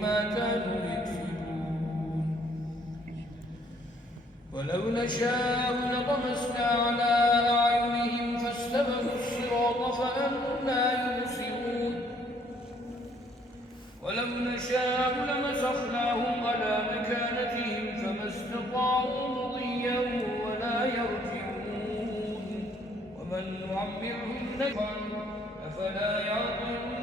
ما كانوا يكسبون. ولو نشاء لطمسنا على أعينهم فاستبقوا الصراط فأنى يبصرون. ولو نشاء لمسخناهم على مكانتهم فما استطاعوا مضيا ولا يرجعون. ومن نعمره نجعل أفلا يعقلون.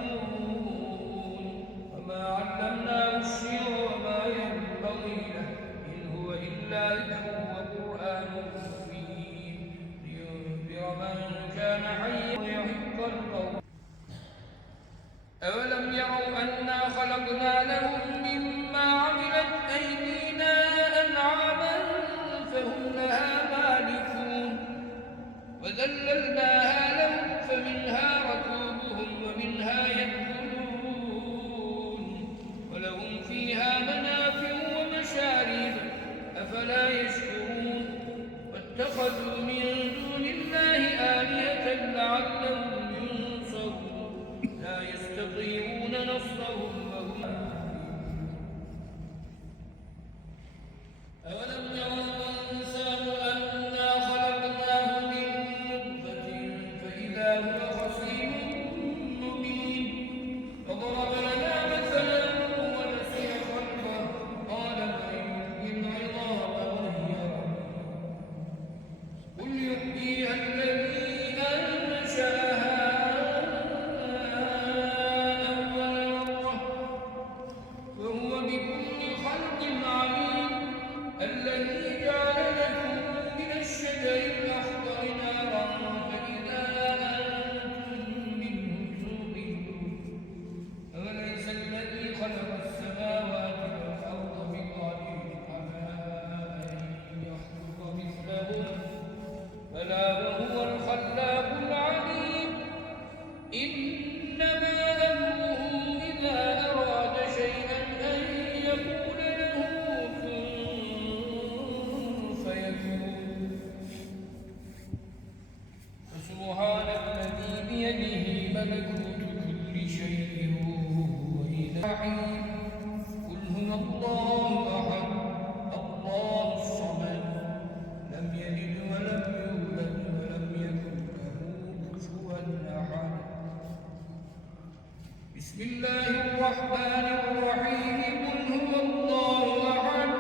وما علمناه الشعر وما ينبغي له إن هو إلا ذكر وقرآن مبين لينذر من كان حيا ويحق القول. أولم يروا أنا خلقنا لهم مما عملت أيدينا أنعاما فهم لها مالكون وذللناها لهم فمنها ركوبهم ومنها يأكلون ولهم فيها منافع ومشارب أفلا يشكرون. واتخذوا من دون الله آلهة لعلهم ينصرون لا يستطيعون نصرهم وهم أولم يروا الإنسان أنا خلقناه من نطفة فإذا هو خصيم مبين. وضرب لنا مثلا ونسي خلقه قال من يحيي العظام وهي رميم. قل يحييها الذي أنشأها أول مرة وهو بكل خلق عليم. الذي جعل لكم من الشجر الأخضر نارا فإذا أنتم منه توقدون. أوليس الذي خلق السماوات والأرض بقادر على أن يخلق مثلهم بلى وهو الخلاق العليم. إنما أمره إذا أراد شيئا أن يقول له كن فيكون. فسبحان الذي بيده ملكوت كل شيء وهو إليه. قل هو الله أحد الله الصمد لم يلد ولم يولد ولم يكن له كفوا أحد. بسم الله الرحمن الرحيم. قل هو الله أحد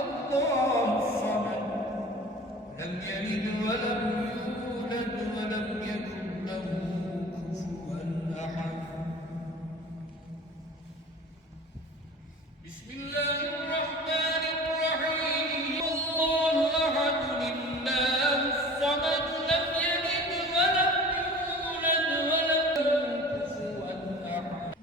الله الصمد لم يلد ولم يولد ولم يكن له كفوا أحد. بسم الله الرحمن الرحيم. الله أحد الله الصمد لم يلد ولم يولد ولم يكن كفوا أحد.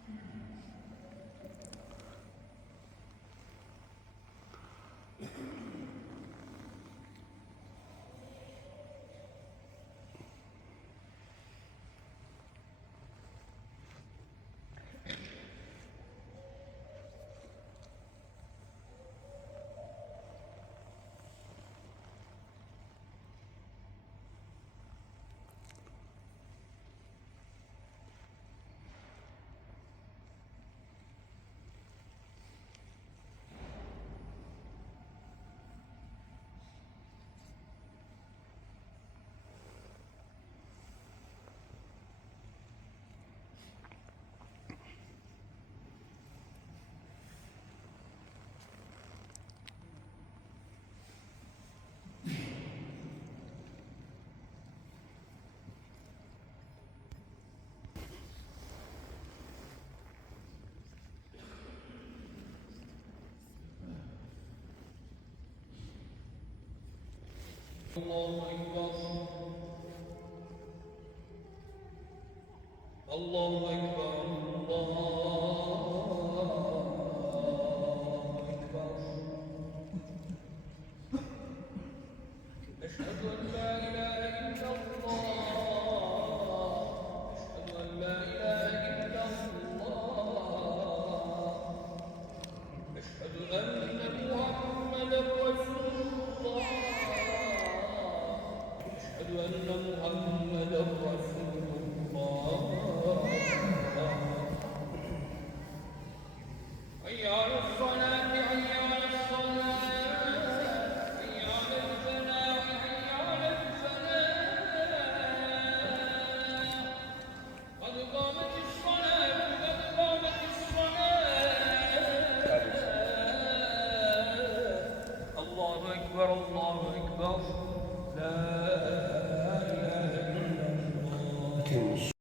الله أكبر الله أكبر الله أكبر. أشهد أن لا إله إلا الله أشهد أن لا إله إلا الله أشهد أن محمدا رسول الله أشهد أن محمدا رسول الله. على الصلاة حي على الصلاة حي على الفلاح حي على الفلاح قد قامت الصلاة قد قامت الصلاة الله أكبر الله أكبر لا إله إلا الله